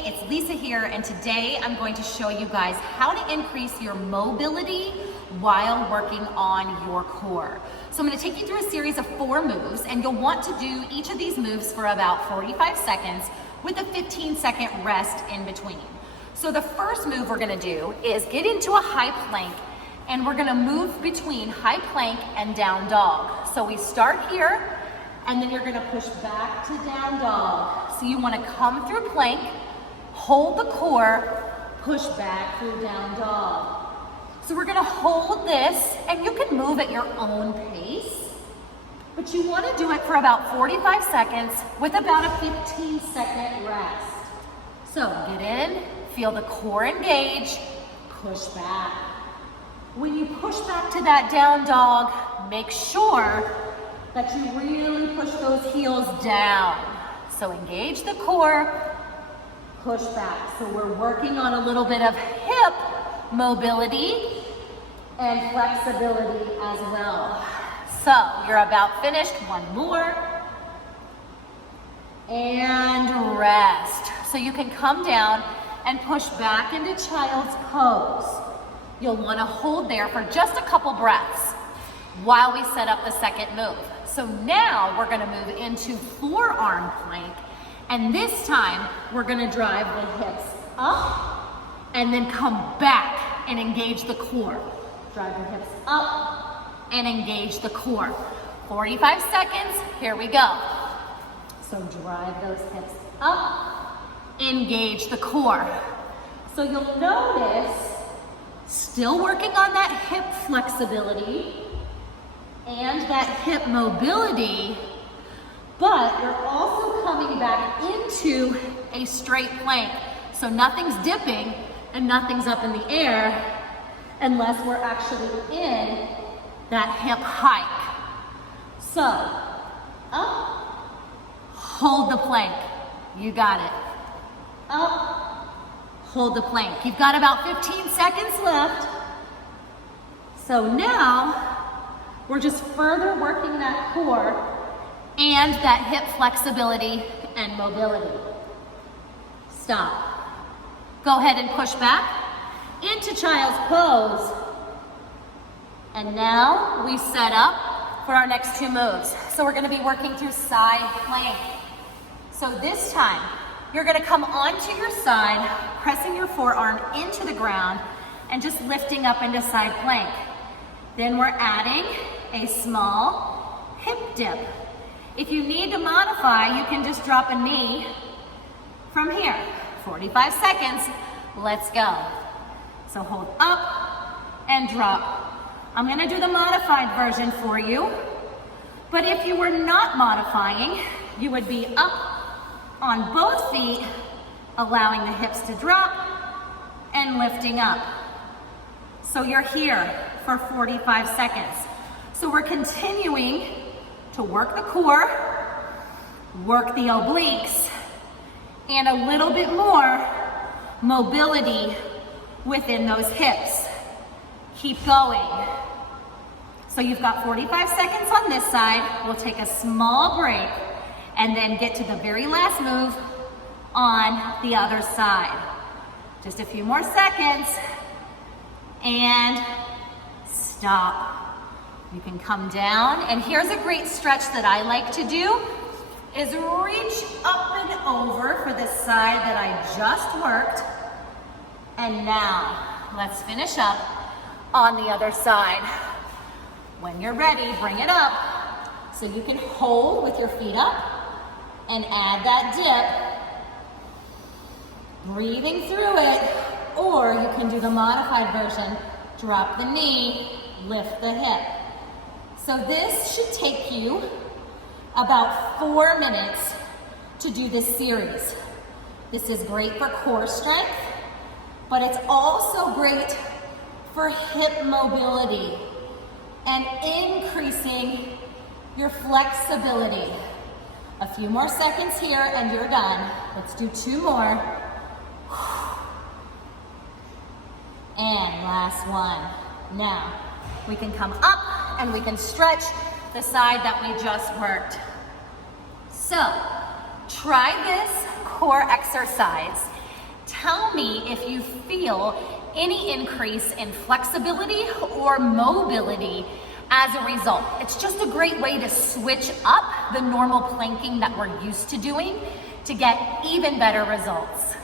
Hey, it's Lisa here, and today I'm going to show you guys how to increase your mobility while working on your core. So I'm going to take you through a series of 4 moves, and you'll want to do each of these moves for about 45 seconds with a 15-second rest in between. So the first move we're going to do is get into a high plank, and we're going to move between high plank and down dog. So we start here, and then you're going to push back to down dog. So you want to come through plank, hold the core, push back through down dog. So we're going to hold this, and you can move at your own pace, but you want to do it for about 45 seconds with about a 15-second rest. So get in, feel the core engage, push back. When you push back to that down dog, make sure that you really push those heels down. So engage the core, push back. So we're working on a little bit of hip mobility and flexibility as well. So you're about finished. One more. And rest. So you can come down and push back into child's pose. You'll want to hold there for just a couple breaths while we set up the second move. So now we're going to move into forearm plank, and this time we're going to drive the hips up and then come back and engage the core. Drive the hips up and engage the core. 45 seconds, here we go. So drive those hips up, engage the core. So you'll notice, still working on that hip flexibility and that hip mobility, but you're also coming back into a straight plank. So nothing's dipping and nothing's up in the air unless we're actually in that hip hike. So, up, hold the plank. You got it. Up, hold the plank. You've got about 15 seconds left. So now, we're just further working that core and that hip flexibility and mobility. Stop. Go ahead and push back into child's pose. And now we set up for our next 2 moves. So we're going to be working through side plank. So this time, you're going to come onto your side, pressing your forearm into the ground and just lifting up into side plank. Then we're adding a small hip dip. If you need to modify, you can just drop a knee from here. 45 seconds, let's go. So hold up and drop. I'm gonna do the modified version for you, but if you were not modifying, you would be up on both feet, allowing the hips to drop and lifting up. So you're here for 45 seconds. So we're continuing to work the core, work the obliques, and a little bit more mobility within those hips. Keep going. So you've got 45 seconds on this side. We'll take a small break and then get to the very last move on the other side. Just a few more seconds and stop. You can come down, and here's a great stretch that I like to do, is reach up and over for this side that I just worked. And now, let's finish up on the other side. When you're ready, bring it up. So you can hold with your feet up and add that dip. Breathing through it, or you can do the modified version. Drop the knee, lift the hip. So this should take you about 4 minutes to do this series. This is great for core strength, but it's also great for hip mobility and increasing your flexibility. A few more seconds here and you're done. Let's do 2 more. And last one. Now, we can come up and we can stretch the side that we just worked. So, try this core exercise Tell me if you feel any increase in flexibility or mobility as a result. It's just a great way to switch up the normal planking that we're used to doing to get even better results.